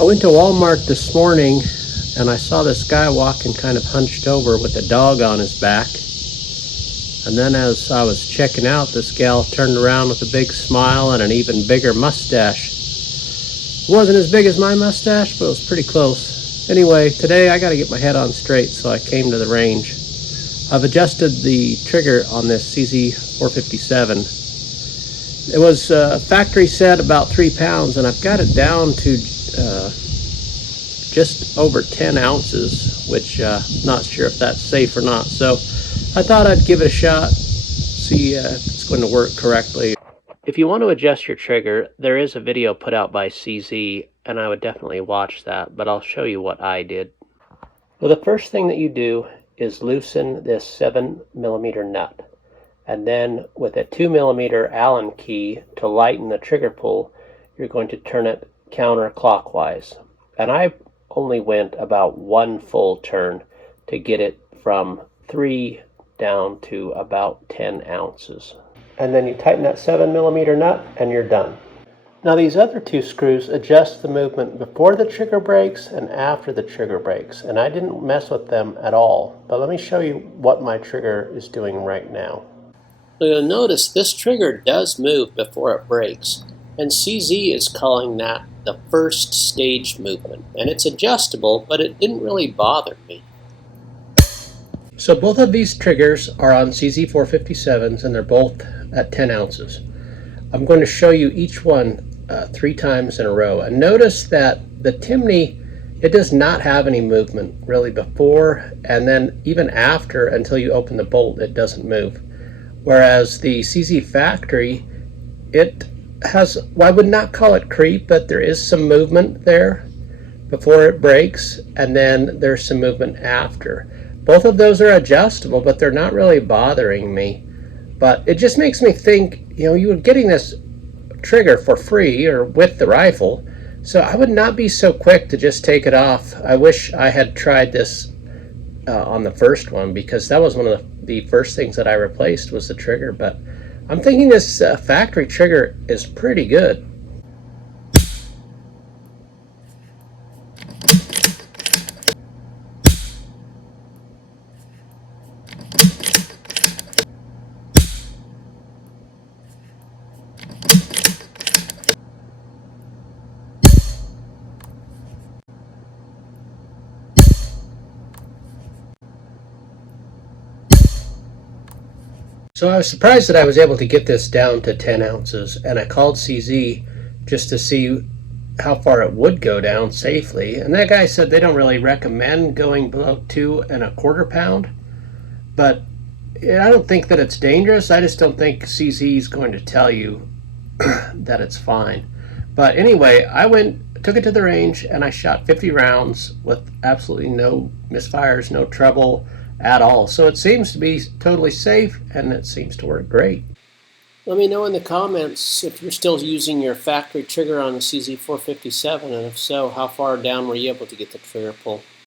I went to Walmart this morning and I saw this guy walking kind of hunched over with a dog on his back. And then as I was checking out, this gal turned around with a big smile and an even bigger mustache. It wasn't as big as my mustache, but it was pretty close. Anyway, today I got to get my head on straight, so I came to the range. I've adjusted the trigger on this CZ457. It was factory set about 3 pounds, and I've got it down to just over 10 ounces, which not sure if that's safe or not. So I thought I'd give it a shot, see if it's going to work correctly. If you want to adjust your trigger, there is a video put out by CZ, and I would definitely watch that, but I'll show you what I did. Well, the first thing that you do is loosen this 7mm nut, and then with a 2mm Allen key to lighten the trigger pull, you're going to turn it counterclockwise. And I only went about 1 full turn to get it from 3 down to about 10 ounces. And then you tighten that 7mm nut and you're done. Now these other 2 screws adjust the movement before the trigger breaks and after the trigger breaks, and I didn't mess with them at all. But let me show you what my trigger is doing right now. So you'll notice this trigger does move before it breaks, and CZ is calling that the first stage movement, and it's adjustable, but it didn't really bother me. So both of these triggers are on CZ457s, and they're both at 10 ounces. I'm going to show you each one 3 times in a row, and notice that the Timney, it does not have any movement really before, and then even after, until you open the bolt, it doesn't move. Whereas the CZ factory, it has, well, I would not call it creep, but there is some movement there before it breaks, and then there's some movement after. Both of those are adjustable, but they're not really bothering me. But it just makes me think, you know, you were getting this trigger for free or with the rifle, so I would not be so quick to just take it off. I wish I had tried this on the first one, because that was one of the first things that I replaced was the trigger. But I'm thinking this factory trigger is pretty good. So I was surprised that I was able to get this down to 10 ounces, and I called CZ just to see how far it would go down safely, and that guy said they don't really recommend going below 2 1/4 pound, but I don't think that it's dangerous. I just don't think CZ is going to tell you that it's fine. But anyway, I took it to the range, and I shot 50 rounds with absolutely no misfires, no trouble at all. So it seems to be totally safe, and it seems to work great. Let me know in the comments if you're still using your factory trigger on the CZ457, and if so, how far down were you able to get the trigger pull?